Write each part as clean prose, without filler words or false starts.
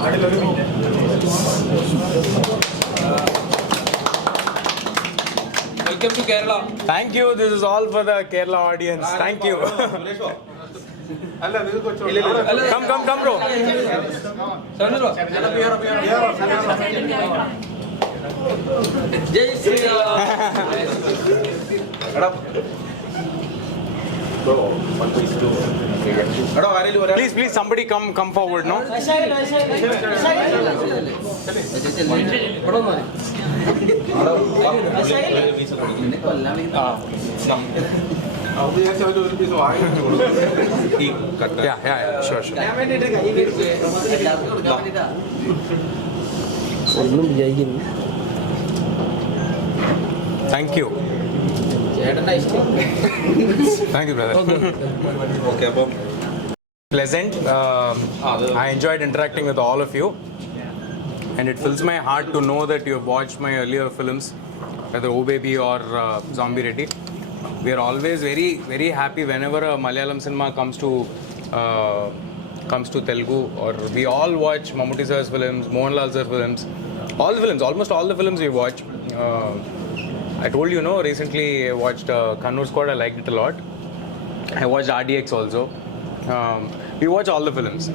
Welcome to Kerala. Thank you. This is all for the Kerala audience. Thank you. Come, bro. Jai Shri Please, somebody come forward, no? Yeah, sure. Thank you. Thank you, brother. Okay, Pleasant. I enjoyed interacting with all of you, and it fills my heart to know that you have watched my earlier films, whether Oh Baby or Zombie Ready. We are always very, very happy whenever a Malayalam cinema comes to Telugu, or we all watch Mammootty sir's films, Mohanlal sir's films, all the films, almost all the films we watch. I told you, recently I watched Kannur Squad. I liked it a lot. I watched RDX also. We watch all the films.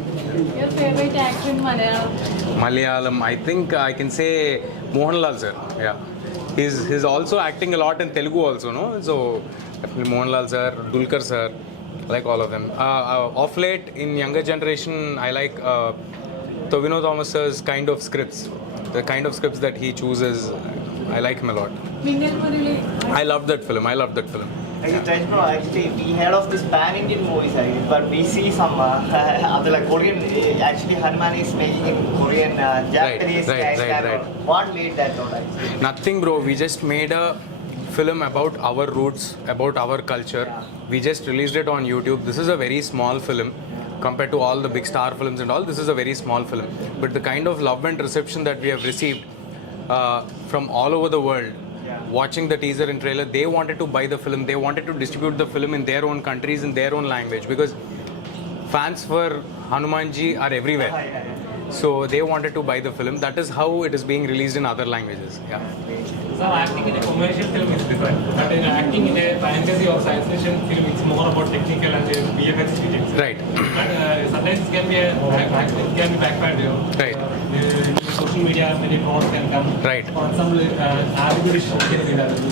Your favorite actor in Malayalam? Malayalam, I think I can say Mohanlal sir. Yeah, he's also acting a lot in Telugu also, no? So definitely Mohanlal sir, Dulquer sir, I like all of them. Of late, in younger generation, I like Tovino Thomas sir's kind of scripts. The kind of scripts that he chooses, I like him a lot. I loved that film. Actually, we heard of this pan-Indian movies, but we see some other like Korean. Actually, Hanuman is making in Korean, Japanese. Right. What made that though? Actually? Nothing, bro. We just made a film about our roots, about our culture. We just released it on YouTube. This is a very small film compared to all the big star films and all. This is a very small film, but the kind of love and reception that we have received from all over the world, watching the teaser and trailer, they wanted to buy the film. They wanted to distribute the film in their own countries, in their own language, because fans for Hanumanji are everywhere. So they wanted to buy the film. That is how it is being released in other languages. Yeah. So acting in a commercial film is different, but in acting in a fantasy or science fiction film, it's more about technical and VFX details. Right. But sometimes it can be backfired. Right. Social media, many trolls can come. Right. For example, Adipurush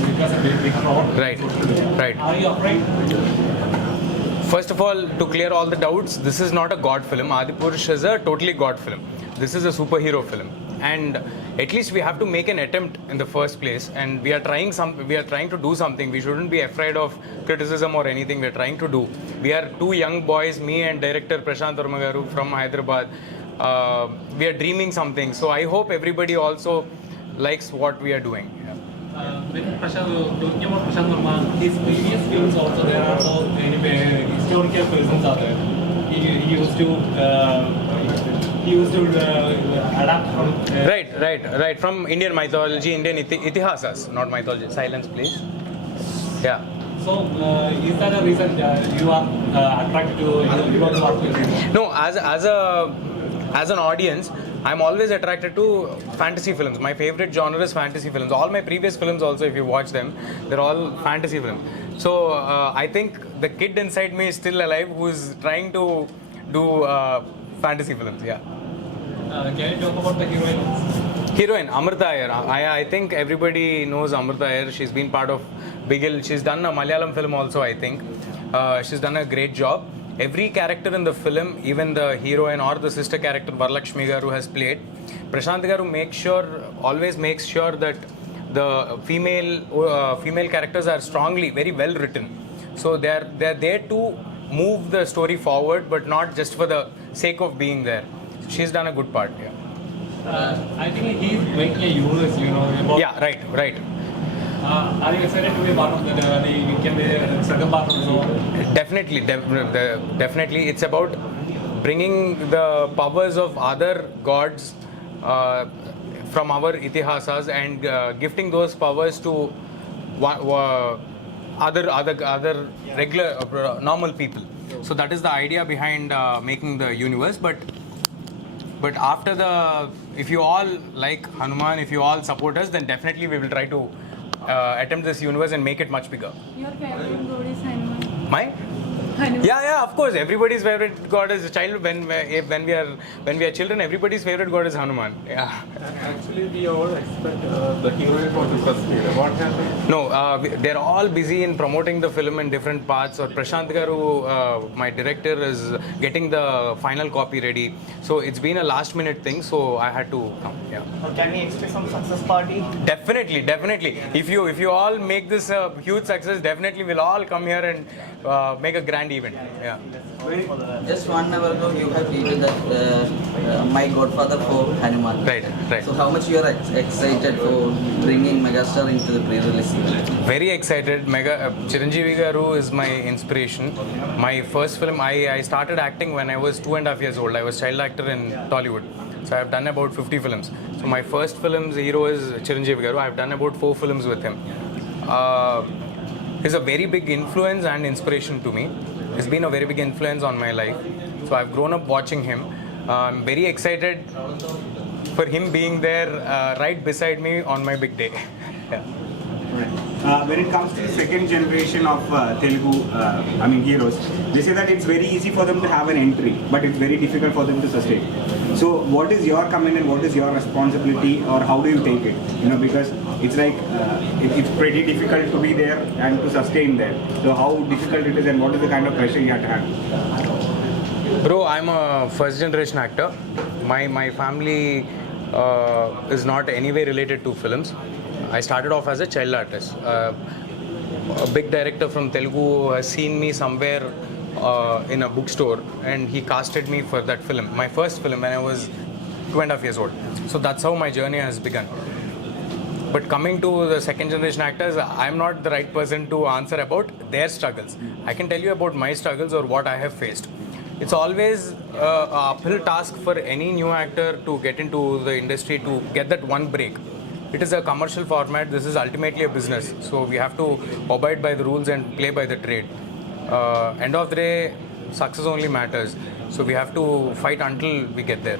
because of a big troll. Right. Are you afraid? First of all, to clear all the doubts, this is not a God film. Adipurush is a totally God film. This is a superhero film, and at least we have to make an attempt in the first place. And we are trying to do something. We shouldn't be afraid of criticism or anything. We are trying to do. We are two young boys, me and director Prashant Varmagaru from Hyderabad. We are dreaming something. So I hope everybody also likes what we are doing. When talking about Prashant Verma, his previous films also, there are also historical films are there. He used to adapt from Right. From Indian mythology, Indian itihasas, not mythology. Silence, please. Yeah. So, is that a reason you are attracted to work with him? No, as an audience, I'm always attracted to fantasy films. My favorite genre is fantasy films. All my previous films also, if you watch them, they're all fantasy films. So I think the kid inside me is still alive who is trying to do fantasy films. Yeah. Can you talk about the Heroine, Amrita Iyer. I think everybody knows Amrita Iyer. She's been part of Bigil. She's done a Malayalam film also, I think. She's done a great job. Every character in the film, even the heroine or the sister character Varalakshmi Garu has played, Prashant Garu always makes sure that the female characters are strongly, very well written. So they're there to move the story forward, but not just for the sake of being there. She's done a good part. Yeah. I think he's making a universe, about... Yeah, right. Are you excited to be a part of the second part of the show? Definitely. It's about bringing the powers of other gods from our itihasas and gifting those powers to other regular normal people. So that is the idea behind making the universe. But But after if you all like Hanuman, if you all support us, then definitely we will try to attempt this universe and make it much bigger. Your favorite god is Hanuman. My? Hanuman. Yeah, of course. Everybody's favorite god is a child. When we are children, everybody's favorite god is Hanuman. Yeah. Actually, we all expect the hero for the first year. What happened? No, they're all busy in promoting the film in different parts. Or Prashant Garu, my director, is getting the final copy ready. So it's been a last-minute thing. So I had to come. Yeah. Or can we expect some success party? Definitely. If you all make this a huge success, definitely we'll all come here and make a grand event. Yeah. Just 1 hour ago, you have tweeted that my godfather for Hanuman. Right. So how much you are excited for bringing Megastar into the pre-release event? Very excited. Chiranjeevi Garu is my inspiration. My first film, I started acting when I was 2.5 years old. I was child actor in Tollywood. So I've done about 50 films. So my first film's hero is Chiranjeevi Garu. I've done about 4 films with him. He's a very big influence and inspiration to me. He's been a very big influence on my life. So I've grown up watching him. I'm very excited for him being there right beside me on my big day. Yeah. When it comes to the second generation of Telugu, heroes, they say that it's very easy for them to have an entry, but it's very difficult for them to sustain. So, what is your comment and what is your responsibility, or how do you take it? Because it's like it's pretty difficult to be there and to sustain there. So, how difficult it is, and what is the kind of pressure you have to have? Bro, I'm a first generation actor. My family is not anyway related to films. I started off as a child artist. A big director from Telugu has seen me somewhere in a bookstore and he casted me for that film, my first film, when I was 2.5 years old. So that's how my journey has begun. But coming to the second generation actors, I'm not the right person to answer about their struggles. I can tell you about my struggles or what I have faced. It's always an uphill task for any new actor to get into the industry, to get that one break. It is a commercial format. This is ultimately a business. So we have to abide by the rules and play by the trade. End of the day, success only matters. So we have to fight until we get there.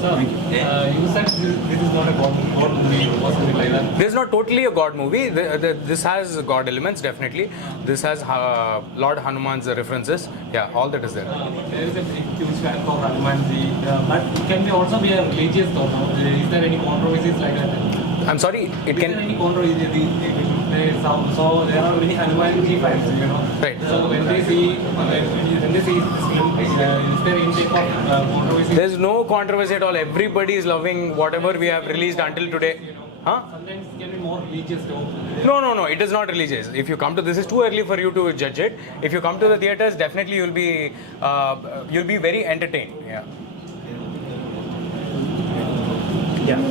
So, you said this is not a God movie or something like that. This is not totally a God movie. This has God elements, definitely. This has Lord Hanuman's references. Yeah, all that is there. There is a huge fan for Hanumanji, but can we also be a religious thought? No? Is there any controversies like that? I'm sorry, it Is there can... any controversy? So there are many Hanumanji fans, Right. So when they see this film, is there any type of controversy? There's no controversy at all. Everybody is loving whatever we have released until today. Huh? Sometimes it can be more religious though. No. It is not religious. If you come to this, is too early for you to judge it. If you come to the theaters, definitely you'll be very entertained. Yeah.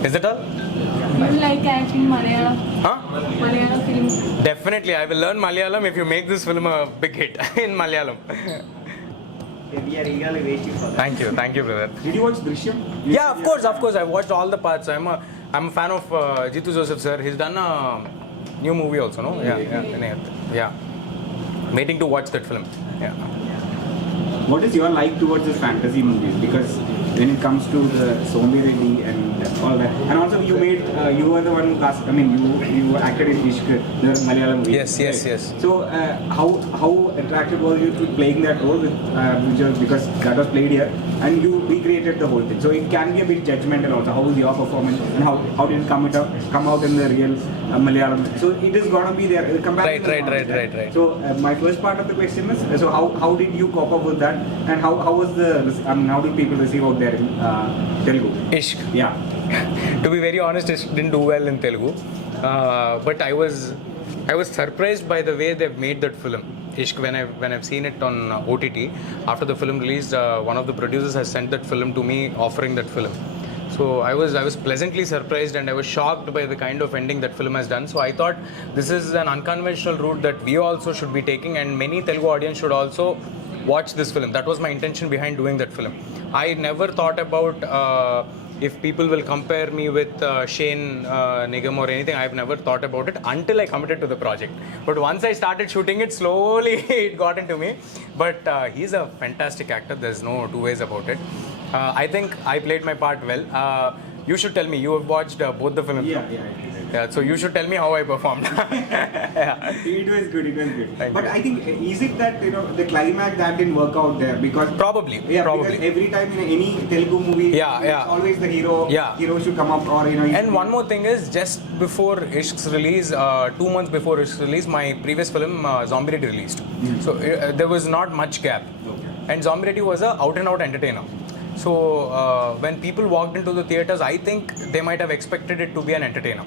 Is that all? Do you like acting Malayalam? Huh? Malayalam films? Definitely, I will learn Malayalam if you make this film a big hit in Malayalam. We are eagerly waiting for that. Thank you, brother. Did you watch Drishyam? Yeah, of course. I watched all the parts. I'm a fan of Jitu Joseph sir. He's done a new movie also, no? Yeah. Waiting to watch that film. Yeah. What is your like towards this fantasy movies? Because when it comes to the Zombie Ready and all that, and also you were the one who cast. You acted in Ishq, the Malayalam movie. Yes. So how attracted were you to playing that role with because that was played here, and you recreated the whole thing. So it can be a bit judgmental also. How was your performance, and how did it come out in the real Malayalam? So it is gonna be there. Right. So my first part of the question is, so how did you cope up with that, and how was how did people receive out there in Telugu? Ishq. Yeah. To be very honest, Ishq didn't do well in Telugu, but I was surprised by the way they've made that film. Ishq, when I've seen it on OTT after the film released, one of the producers has sent that film to me, offering that film. So I was pleasantly surprised and I was shocked by the kind of ending that film has done. So I thought this is an unconventional route that we also should be taking, and many Telugu audience should also watch this film. That was my intention behind doing that film. I never thought about if people will compare me with Shane Nigam or anything. I've never thought about it until I committed to the project. But once I started shooting it, slowly it got into me. But he's a fantastic actor. There's no two ways about it. I think I played my part well. You should tell me. You have watched both the films. Yeah, no? yeah. Yeah, so you should tell me how I performed. Yeah. It was good. It was good. Thank But you. I think is it that the climax that didn't work out there because Probably. yeah, Probably. because every time in any Telugu movie, Yeah, yeah. it's always the hero. Yeah. Hero should come up or And one more thing is, just before Ishq's release, 2 months before Ishq's release, my previous film Zombie Ready released. So there was not much gap. And Zombie Ready was a out and out entertainer. So when people walked into the theaters, I think they might have expected it to be an entertainer.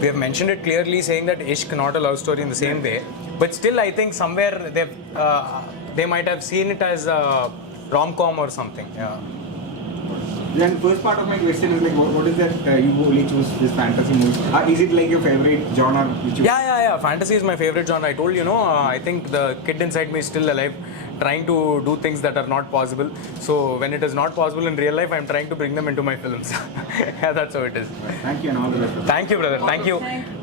We have mentioned it clearly, saying that Ishq not a love story in the same way. But still, I think somewhere they might have seen it as a rom-com or something. Yeah. Then first part of my question is like, what is that you only choose this fantasy movie? Is it like your favorite genre? Which you Yeah. Fantasy is my favorite genre. I told you, I think the kid inside me is still alive, trying to do things that are not possible. So when it is not possible in real life, I'm trying to bring them into my films. Yeah, that's how it is. Thank you and all the best. Thank you, brother. Thank you.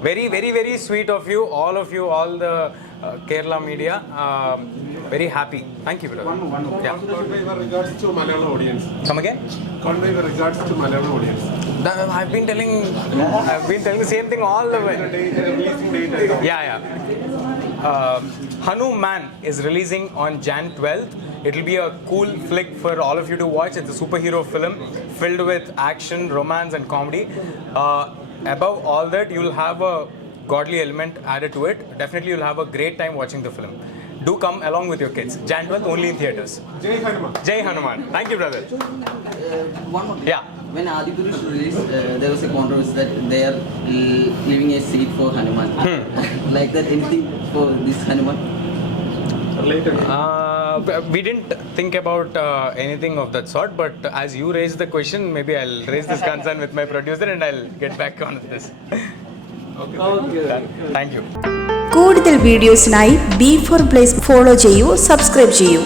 Very, very, very sweet of you, all the Kerala media. Very happy. Thank you, brother. One more. Yeah. Convey your regards to Malayalam audience. Come again? Convey your regards to Malayalam audience. I've been telling the same thing all the way. Releasing date. Yeah. Hanuman is releasing on Jan 12th. It will be a cool flick for all of you to watch. It's a superhero film filled with action, romance, and comedy. Above all that, you'll have a godly element added to it. Definitely, you'll have a great time watching the film. Do come along with your kids. Jan 12th, only in theaters. Jai Hanuman. Jai Hanuman. Thank you, brother. One more thing. Yeah. When Adipurush released, there was a controversy that they are leaving a seat for Hanuman. Like that, anything for this Hanuman? We didn't think about anything of that sort, but as you raised the question, maybe I'll raise this concern with my producer and I'll get back on this. Thank you. കൂടുതൽ വീഡിയോസിനായി B4 Place follow ചെയ്യൂ, subscribe ചെയ്യൂ.